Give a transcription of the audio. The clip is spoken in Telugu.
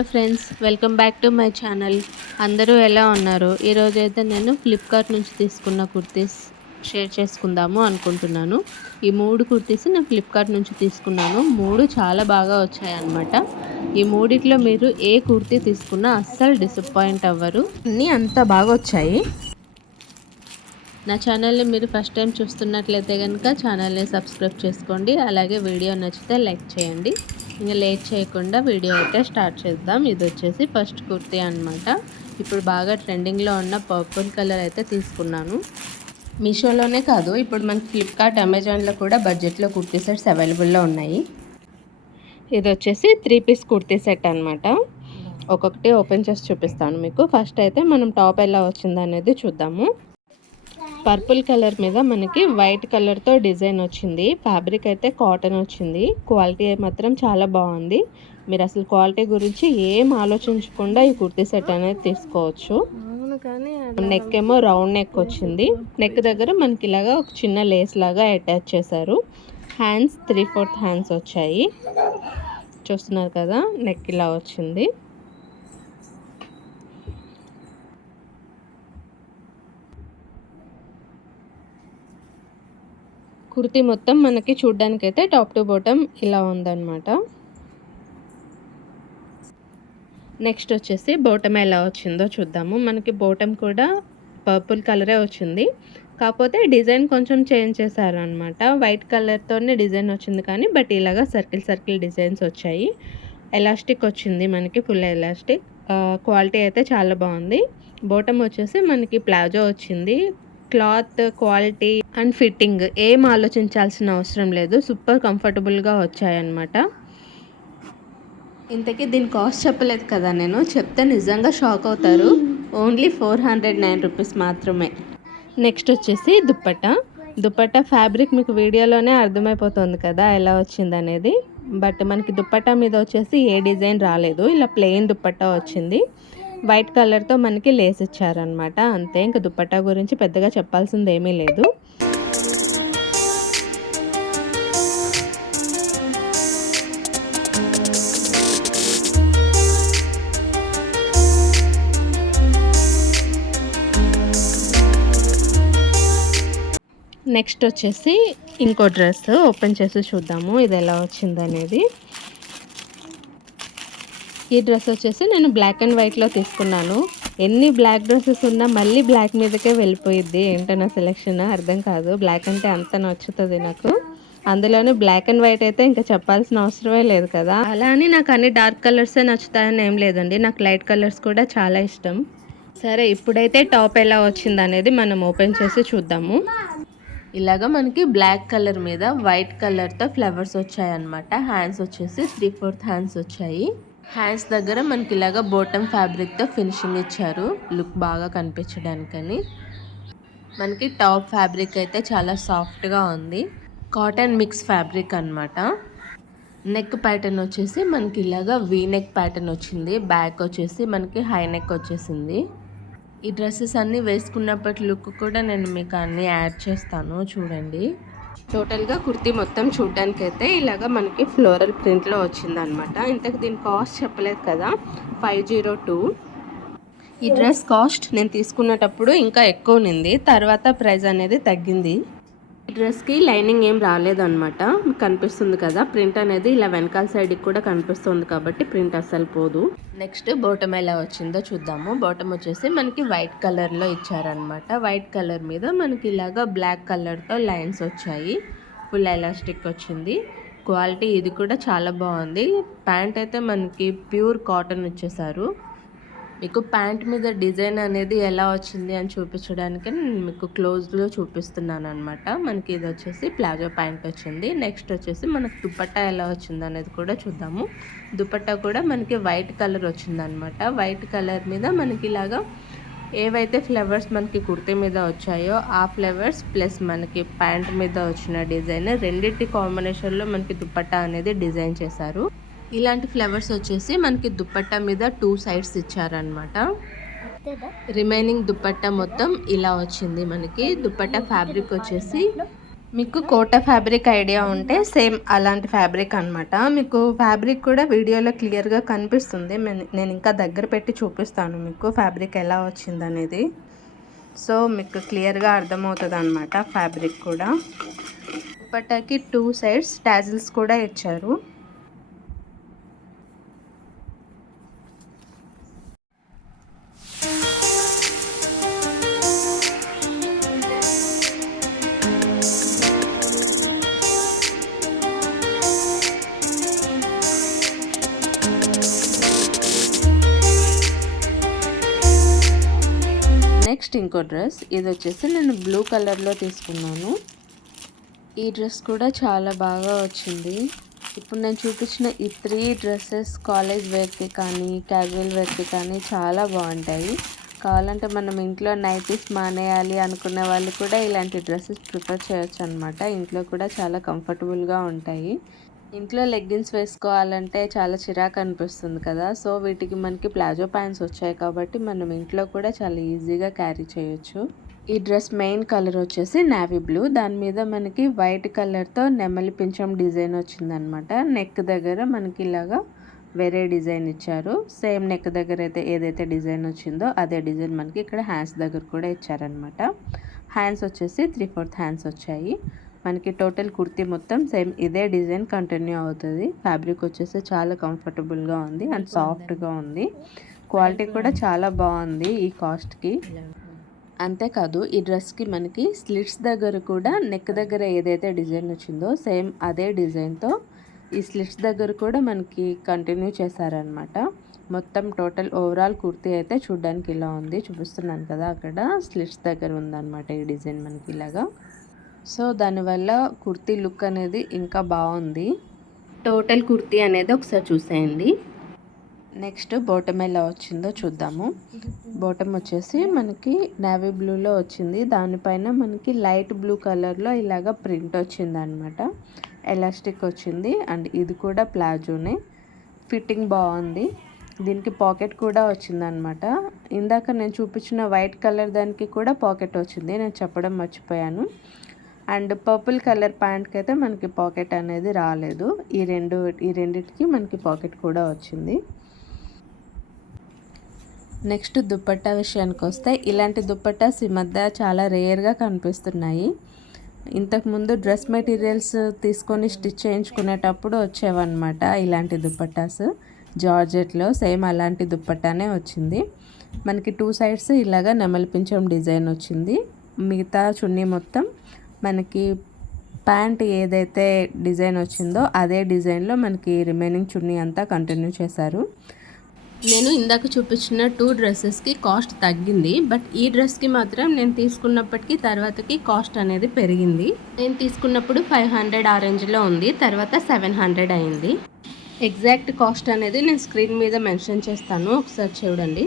Hello friends, welcome back to my channel. అందరూ ఎలా ఉన్నారు? ఈరోజైతే నేను ఫ్లిప్కార్ట్ నుంచి తీసుకున్న కుర్తీస్ షేర్ చేసుకుందాము అనుకుంటున్నాను. ఈ 3 కుర్తీస్ నేను ఫ్లిప్కార్ట్ నుంచి తీసుకున్నాను. 3 చాలా బాగా వచ్చాయన్నమాట. ఈ మూడిట్లో మీరు ఏ కుర్తీ తీసుకున్నా అస్సలు డిసప్పాయింట్ అవ్వరు. అన్నీ అంత బాగా వచ్చాయి. నా ఛానల్ని మీరు ఫస్ట్ టైం చూస్తున్నట్లయితే కనుక ఛానల్ని సబ్స్క్రైబ్ చేసుకోండి. అలాగే వీడియో నచ్చితే లైక్ చేయండి. ఇంకా లేట్ చేయకుండా వీడియో అయితే స్టార్ట్ చేద్దాం. ఇది వచ్చేసి ఫస్ట్ కుర్తీ అనమాట. ఇప్పుడు బాగా ట్రెండింగ్లో ఉన్న పర్పుల్ కలర్ అయితే తీసుకున్నాను. మీషోలోనే కాదు, ఇప్పుడు మనకి ఫ్లిప్కార్ట్, అమెజాన్లో కూడా బడ్జెట్లో కుర్తీ సెట్స్ అవైలబుల్లో ఉన్నాయి. ఇది వచ్చేసి 3 పీస్ కుర్తీ సెట్ అనమాట. ఒక్కొక్కటి ఓపెన్ చేసి చూపిస్తాను మీకు. ఫస్ట్ అయితే మనం టాప్ ఎలా వచ్చిందనేది చూద్దాము. పర్పుల్ కలర్ మీద మనకి వైట్ కలర్తో డిజైన్ వచ్చింది. ఫ్యాబ్రిక్ అయితే కాటన్ వచ్చింది. క్వాలిటీ మాత్రం చాలా బాగుంది. మీరు అసలు క్వాలిటీ గురించి ఏం ఆలోచించకుండా ఈ కుర్తీ సెట్ అనేది తీసుకోవచ్చు. నెక్ ఏమో రౌండ్ నెక్ వచ్చింది. నెక్ దగ్గర మనకి ఇలాగా ఒక చిన్న లేస్ లాగా అటాచ్ చేశారు. హ్యాండ్స్ 3/4 హ్యాండ్స్ వచ్చాయి. చూస్తున్నారు కదా, నెక్ ఇలా వచ్చింది. కుర్తీ మొత్తం మనకి చూడ్డానికైతే టాప్ టు బాటమ్ ఇలా ఉందన్నమాట. నెక్స్ట్ వచ్చేసి బాటమ్ ఎలా వచ్చిందో చూద్దాము. మనకి బాటమ్ కూడా పర్పుల్ కలరే వచ్చింది. కాకపోతే డిజైన్ కొంచెం చేంజ్ చేశారు అనమాట. వైట్ కలర్తోనే డిజైన్ వచ్చింది కానీ బట్ ఇలాగా సర్కిల్ డిజైన్స్ వచ్చాయి. ఎలాస్టిక్ వచ్చింది మనకి, ఫుల్ ఎలాస్టిక్. క్వాలిటీ అయితే చాలా బాగుంది. బాటమ్ వచ్చేసి మనకి ప్లాజో వచ్చింది. క్లాత్ క్వాలిటీ అండ్ ఫిట్టింగ్ ఏం ఆలోచించాల్సిన అవసరం లేదు. సూపర్ కంఫర్టబుల్గా వచ్చాయన్నమాట. ఇంతకీ దీని కాస్ట్ చెప్పలేదు కదా, నేను చెప్తే నిజంగా షాక్ అవుతారు. ఓన్లీ 409 రూపీస్ మాత్రమే. నెక్స్ట్ వచ్చేసి దుప్పట్టా ఫ్యాబ్రిక్ మీకు వీడియోలోనే అర్థమైపోతుంది కదా ఎలా వచ్చిందనేది. బట్ మనకి దుప్పట్టా మీద వచ్చేసి ఏ డిజైన్ రాలేదు. ఇలా ప్లెయిన్ దుప్పట్టా వచ్చింది. వైట్ కలర్తో మనకి లేస్ ఇచ్చారనమాట. అంతే, ఇంకా దుప్పట్టా గురించి పెద్దగా చెప్పాల్సింది ఏమీ లేదు. నెక్స్ట్ వచ్చేసి ఇంకో డ్రెస్ ఓపెన్ చేసి చూద్దాము ఇది ఎలా వచ్చిందనేది. ఈ డ్రెస్ వచ్చేసి నేను బ్లాక్ అండ్ వైట్లో తీసుకున్నాను. ఎన్ని బ్లాక్ డ్రెస్సెస్ ఉన్నా మళ్ళీ బ్లాక్ మీదకే వెళ్ళిపోయిద్ది. ఏంటో నా సెలెక్షన్ అర్థం కాదు. బ్లాక్ అంటే అంత నచ్చుతుంది నాకు. అందులోనే బ్లాక్ అండ్ వైట్ అయితే ఇంకా చెప్పాల్సిన అవసరమే లేదు కదా. అలా అని నాకు అన్ని డార్క్ కలర్సే నచ్చుతాయని ఏం లేదండి. నాకు లైట్ కలర్స్ కూడా చాలా ఇష్టం. సరే, ఇప్పుడైతే టాప్ ఎలా వచ్చింది అనేది మనం ఓపెన్ చేసి చూద్దాము. ఇలాగా మనకి బ్లాక్ కలర్ మీద వైట్ కలర్తో ఫ్లవర్స్ వచ్చాయన్నమాట. హ్యాండ్స్ వచ్చేసి 3/4 హ్యాండ్స్ వచ్చాయి. హ్యాండ్స్ దగ్గర మనకి ఇలాగా బాటమ్ ఫ్యాబ్రిక్తో ఫినిషింగ్ ఇచ్చారు, లుక్ బాగా కనిపించడానికని. మనకి టాప్ ఫ్యాబ్రిక్ అయితే చాలా సాఫ్ట్గా ఉంది. కాటన్ మిక్స్ ఫ్యాబ్రిక్ అనమాట. నెక్ ప్యాటర్న్ వచ్చేసి మనకి ఇలాగా వీ నెక్ ప్యాటర్న్ వచ్చింది. బ్యాక్ వచ్చేసి మనకి హై నెక్ వచ్చేసింది. ఈ డ్రెస్సెస్ అన్నీ వేసుకున్నప్పటి లుక్ కూడా నేను మీకు అన్నీ యాడ్ చేస్తాను, చూడండి. టోటల్గా కుర్తీ మొత్తం చూడ్డానికి అయితే ఇలాగా మనకి ఫ్లోరల్ ప్రింట్లో వచ్చిందనమాట. ఇంతకు దీని కాస్ట్ చెప్పలేదు కదా, 502. ఈ డ్రెస్ కాస్ట్ నేను తీసుకునేటప్పుడు ఇంకా ఎక్కువ ఉంది, తర్వాత ప్రైస్ అనేది తగ్గింది. ఈ డ్రెస్కి లైనింగ్ ఏం రాలేదన్నమాట. కనిపిస్తుంది కదా, ప్రింట్ అనేది ఇలా వెనకాల సైడ్కి కూడా కనిపిస్తుంది కాబట్టి ప్రింట్ అస్సలు పోదు. నెక్స్ట్ బాటమ్ ఎలా వచ్చిందో చూద్దాము. బాటమ్ వచ్చేసి మనకి వైట్ కలర్లో ఇచ్చారనమాట. వైట్ కలర్ మీద మనకి ఇలాగా బ్లాక్ కలర్తో లైన్స్ వచ్చాయి. ఫుల్ ఎలాస్టిక్ వచ్చింది. క్వాలిటీ ఇది కూడా చాలా బాగుంది. ప్యాంట్ అయితే మనకి ప్యూర్ కాటన్ ఇచ్చేసారు. మీకు ప్యాంట్ మీద డిజైన్ అనేది ఎలా వచ్చింది అని చూపించడానికి నేను మీకు క్లోజ్లో చూపిస్తున్నాను అనమాట. మనకి ఇది వచ్చేసి ప్లాజో ప్యాంట్ వచ్చింది. నెక్స్ట్ వచ్చేసి మనకు దుపట్టా ఎలా వచ్చింది అనేది కూడా చూద్దాము. దుపట్టా కూడా మనకి వైట్ కలర్ వచ్చిందనమాట. వైట్ కలర్ మీద మనకి ఇలాగా ఏవైతే ఫ్లవర్స్ మనకి కుర్తీ మీద వచ్చాయో ఆ ఫ్లవర్స్ ప్లస్ మనకి ప్యాంట్ మీద వచ్చిన డిజైన్ రెండింటి కాంబినేషన్లో మనకి దుపట్టా అనేది డిజైన్ చేశారు. ఇలాంటి ఫ్లవర్స్ వచ్చేసి మనకి దుపట్టా మీద 2 సైడ్స్ ఇచ్చారనమాట. రిమైనింగ్ దుపట్టా మొత్తం ఇలా వచ్చింది. మనకి దుపట్టా ఫ్యాబ్రిక్ వచ్చేసి మీకు కోటా ఫ్యాబ్రిక్ ఐడియా ఉంటే సేమ్ అలాంటి ఫ్యాబ్రిక్ అనమాట. మీకు ఫ్యాబ్రిక్ కూడా వీడియోలో క్లియర్గా కనిపిస్తుంది. నేను ఇంకా దగ్గర పెట్టి చూపిస్తాను మీకు ఫ్యాబ్రిక్ ఎలా వచ్చిందనేది. సో మీకు క్లియర్గా అర్థమవుతుంది అనమాట ఫ్యాబ్రిక్ కూడా. దుపట్టాకి 2 సైడ్స్ టాజిల్స్ కూడా ఇచ్చారు. నెక్స్ట్ ఇంకో డ్రెస్, ఇది వచ్చేసి నేను బ్లూ కలర్లో తీసుకున్నాను. ఈ డ్రెస్ కూడా చాలా బాగా వచ్చింది. ఇప్పుడు నేను చూపించిన ఈ 3 డ్రెస్సెస్ కాలేజ్ వేర్కి కానీ క్యాజువల్ వేర్కి కానీ చాలా బాగుంటాయి. కావాలంటే మనం ఇంట్లో నైటీస్ మానేయాలి అనుకునే వాళ్ళు కూడా ఇలాంటి డ్రెస్సెస్ ప్రిఫర్ చేయొచ్చు అనమాట. ఇంట్లో కూడా చాలా కంఫర్టబుల్గా ఉంటాయి. ఇంట్లో లెగ్గిన్స్ వేసుకోవాలంటే చాలా చిరాకు అనిపిస్తుంది కదా. సో వీటికి మనకి ప్లాజో ప్యాంట్స్ వచ్చాయి కాబట్టి మనం ఇంట్లో కూడా చాలా ఈజీగా క్యారీ చేయొచ్చు. ఈ డ్రెస్ మెయిన్ కలర్ వచ్చేసి నేవీ బ్లూ, దాని మీద మనకి వైట్ కలర్తో నెమలి పింఛం డిజైన్ వచ్చిందనమాట. నెక్ దగ్గర మనకి ఇలాగా వేరే డిజైన్ ఇచ్చారు. సేమ్ నెక్ దగ్గర అయితే ఏదైతే డిజైన్ వచ్చిందో అదే డిజైన్ మనకి ఇక్కడ హ్యాండ్స్ దగ్గర కూడా ఇచ్చారనమాట. హ్యాండ్స్ వచ్చేసి 3/4 హ్యాండ్స్ వచ్చాయి. మనకి టోటల్ కుర్తీ మొత్తం సేమ్ ఇదే డిజైన్ కంటిన్యూ అవుతుంది. ఫ్యాబ్రిక్ వచ్చేసి చాలా కంఫర్టబుల్గా ఉంది అండ్ సాఫ్ట్గా ఉంది. క్వాలిటీ కూడా చాలా బాగుంది ఈ కాస్ట్కి. అంతేకాదు ఈ డ్రెస్కి మనకి స్లిట్స్ దగ్గర కూడా నెక్ దగ్గర ఏదైతే డిజైన్ వచ్చిందో సేమ్ అదే డిజైన్తో ఈ స్లిట్స్ దగ్గర కూడా మనకి కంటిన్యూ చేశారనమాట. మొత్తం టోటల్ ఓవరాల్ కుర్తీ అయితే చూడ్డానికి ఇలా ఉంది. చూపిస్తున్నాను కదా, అక్కడ స్లిట్స్ దగ్గర ఉందన్నమాట ఈ డిజైన్ మనకి ఇలాగా. సో దానివల్ల కుర్తీ లుక్ అనేది ఇంకా బాగుంది. టోటల్ కుర్తీ అనేది ఒకసారి చూసేయండి. నెక్స్ట్ బాటమ్ ఎలా వచ్చిందో చూద్దాము. బాటమ్ వచ్చేసి మనకి నేవీ బ్లూలో వచ్చింది. దానిపైన మనకి లైట్ బ్లూ కలర్లో ఇలాగ ప్రింట్ వచ్చిందనమాట. ఎలాస్టిక్ వచ్చింది అండ్ ఇది కూడా ప్లాజోనే. ఫిట్టింగ్ బాగుంది. దీనికి పాకెట్ కూడా వచ్చిందనమాట. ఇందాక నేను చూపించిన వైట్ కలర్ దానికి కూడా పాకెట్ వచ్చింది, నేను చెప్పడం మర్చిపోయాను. అండ్ పర్పుల్ కలర్ ప్యాంట్కి అయితే మనకి పాకెట్ అనేది రాలేదు. ఈ రెండిటికి మనకి పాకెట్ కూడా వచ్చింది. నెక్స్ట్ దుపట్టా విషయానికి వస్తే ఇలాంటి దుపట్టాస్ ఈ మధ్య చాలా రేర్గా కనిపిస్తున్నాయి. ఇంతకుముందు డ్రెస్ మెటీరియల్స్ తీసుకొని స్టిచ్ చేయించుకునేటప్పుడు వచ్చేవన్నమాట ఇలాంటి దుపట్టాస్. జార్జెట్లో సేమ్ అలాంటి దుపట్టానే వచ్చింది. మనకి 2 సైడ్స్ ఇలాగా నెమలి పింఛం డిజైన్ వచ్చింది. మిగతా చున్నీ మొత్తం మనకి ప్యాంట్ ఏదైతే డిజైన్ వచ్చిందో అదే డిజైన్లో మనకి రిమైనింగ్ చున్నీ అంతా కంటిన్యూ చేశారు. నేను ఇందాక చూపించిన 2 డ్రెస్సెస్కి కాస్ట్ తగ్గింది, బట్ ఈ డ్రెస్కి మాత్రం నేను తీసుకున్నప్పటికీ తర్వాతకి కాస్ట్ అనేది పెరిగింది. నేను తీసుకున్నప్పుడు 500 ఆ రేంజ్లో ఉంది, తర్వాత 700 అయింది. ఎగ్జాక్ట్ కాస్ట్ అనేది నేను స్క్రీన్ మీద మెన్షన్ చేస్తాను, ఒకసారి చూడండి.